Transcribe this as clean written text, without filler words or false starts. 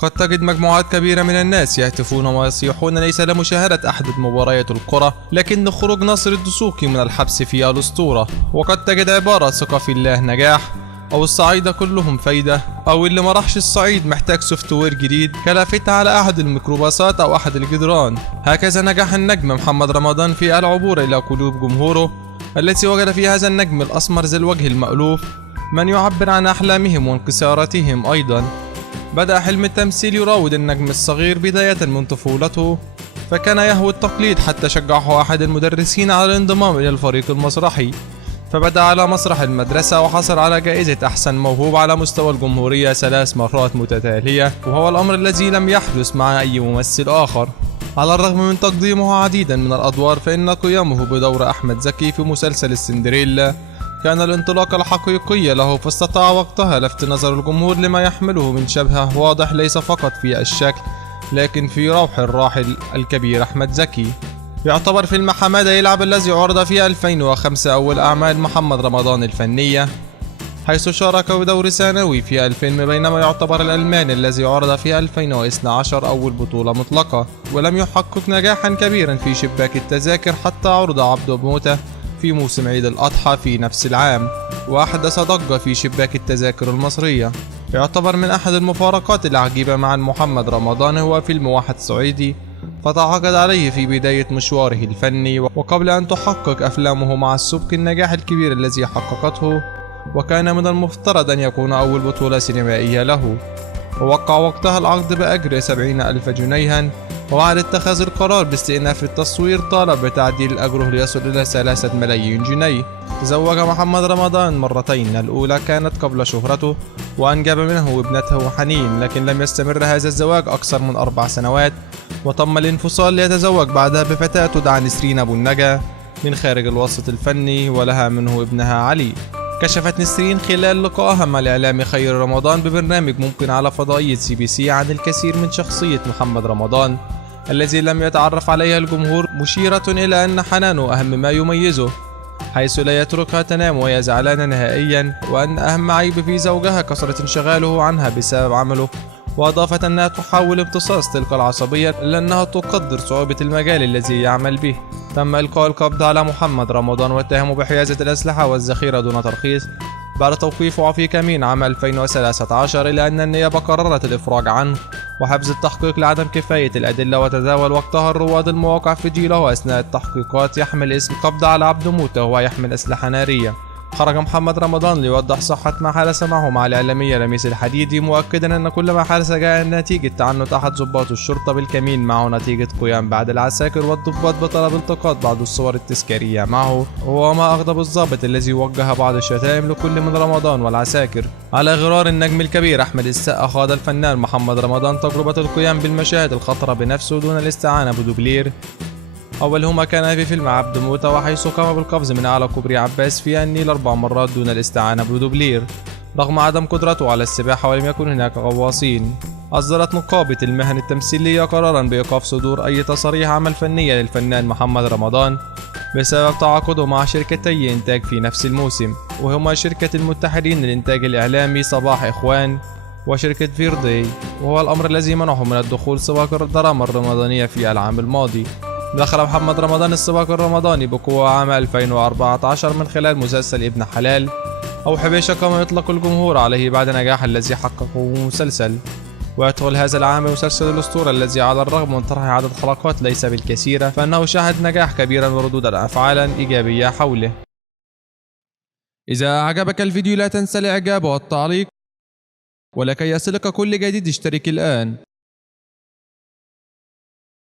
قد تجد مجموعات كبيرة من الناس يهتفون ويصيحون ليس لمشاهدة أحد مباريات الكرة لكن خروج ناصر الدسوقي من الحبس في الأسطورة. وقد تجد عبارة ثقة في الله نجاح، أو الصعايدة كلهم فايدة، أو اللي ما راحش الصعيد محتاج سوفت وير جديد كلافتة على أحد الميكروباصات أو أحد الجدران. هكذا نجح النجم محمد رمضان في العبور إلى قلوب جمهوره التي وجد في هذا النجم الأسمر ذي الوجه المألوف من يعبر عن أحلامهم وانكساراتهم أيضا. بدأ حلم التمثيل يراود النجم الصغير بداية من طفولته، فكان يهوى التقليد حتى شجعه أحد المدرسين على الانضمام إلى الفريق المسرحي، فبدأ على مسرح المدرسة وحصل على جائزة أحسن موهوب على مستوى الجمهورية 3 مرات متتالية، وهو الأمر الذي لم يحدث مع أي ممثل آخر. على الرغم من تقديمه عديدا من الأدوار فإن قيامه بدور أحمد زكي في مسلسل السندريلا كان الانطلاقة الحقيقية له، فاستطاع وقتها لفت نظر الجمهور لما يحمله من شبه واضح ليس فقط في الشكل لكن في روح الراحل الكبير أحمد زكي. يعتبر فيلم حمادة يلعب الذي عرض في 2005 أول أعمال محمد رمضان الفنية، حيث شارك بدور ثانوي في الفيلم، بينما يعتبر الألماني الذي عرض في 2012 أول بطولة مطلقة. ولم يحقق نجاحا كبيرا في شباك التذاكر حتى عرض عبده بموتة في موسم عيد الأضحى في نفس العام، وأحدث ضجة في شباك التذاكر المصرية. يعتبر من أحد المفارقات العجيبة مع محمد رمضان هو فيلم واحد صعيدي فتعاقد عليه في بداية مشواره الفني وقبل أن تحقق أفلامه مع السبق النجاح الكبير الذي حققته، وكان من المفترض أن يكون أول بطولة سينمائية له. ووقع وقتها العقد بأجر 70,000 جنيها، وبعد اتخاذ القرار باستئناف التصوير طالب بتعديل أجره ليصل إلى 3 ملايين جنيه. تزوج محمد رمضان مرتين، الأولى كانت قبل شهرته وأنجب منه ابنته حنين، لكن لم يستمر هذا الزواج أكثر من 4 سنوات، وتم الانفصال ليتزوج بعدها بفتاة تدعى نسرين أبو النجا من خارج الوسط الفني ولها منه ابنها علي. كشفت نسرين خلال لقائها مع الإعلامي خير رمضان ببرنامج ممكن على فضائية CBC عن الكثير من شخصية محمد رمضان الذي لم يتعرف عليها الجمهور، مشيرة إلى أن حنانه أهم ما يميزه، حيث لا يتركها تنام وهي زعلانة نهائيا، وأن أهم عيب في زوجها كثرة انشغاله عنها بسبب عمله. وأضافت أنها تحاول امتصاص تلك العصبية إلا أنها تقدر صعوبة المجال الذي يعمل به. تم إلقاء القبض على محمد رمضان واتهمه بحيازة الأسلحة والذخيرة دون ترخيص بعد توقيفه في كمين عام 2013، إلا أن النيابة قررت الإفراج عنه وحبس التحقيق لعدم كفاية الأدلة. وتداول وقتها الرواد المواقع في جيله أثناء التحقيقات يحمل اسم قبض على عبده موتة وهو يحمل أسلحة نارية. خرج محمد رمضان ليوضح صحة ما حدث معه مع الإعلامية لميس الحديدي، مؤكدا أن كل ما حدث جاء نتيجة تعنت أحد ضباط الشرطة بالكمين معه نتيجة قيام بعض العساكر والضباط بطلب التقاط بعض الصور التذكارية معه، وما أغضب الضابط الذي وجه بعض الشتائم لكل من رمضان والعساكر. على غرار النجم الكبير أحمد السقا خاض الفنان محمد رمضان تجربة القيام بالمشاهد الخطرة بنفسه دون الاستعانة بدوبلير. أولهما كان في فيلم عبد موتة، وحيث قام بالقفز من أعلى كوبري عباس في النيل 4 مرات دون الاستعانة بدوبلير رغم عدم قدرته على السباحة ولم يكن هناك غواصين. أصدرت نقابة المهن التمثيلية قرارا بإيقاف صدور أي تصاريح عمل فنية للفنان محمد رمضان بسبب تعاقده مع شركتي إنتاج في نفس الموسم، وهما شركة المتحدين للإنتاج الإعلامي صباح إخوان وشركة فيردي، وهو الأمر الذي منعه من الدخول سباق الدراما الرمضانية في العام الماضي. دخل محمد رمضان السباق الرمضاني بقوة عام 2014 من خلال مسلسل ابن حلال أو حبيشة كما يطلق الجمهور عليه بعد نجاح الذي حققه مسلسل. ويدخل هذا العام مسلسل الأسطورة الذي على الرغم من طرح عدد حلقات ليس بالكثيرة فإنه شهد نجاح كبيرا وردودا أفعالا إيجابية حوله. إذا أعجبك الفيديو لا تنسى الإعجاب والتعليق، ولكي يصلك كل جديد اشترك الآن.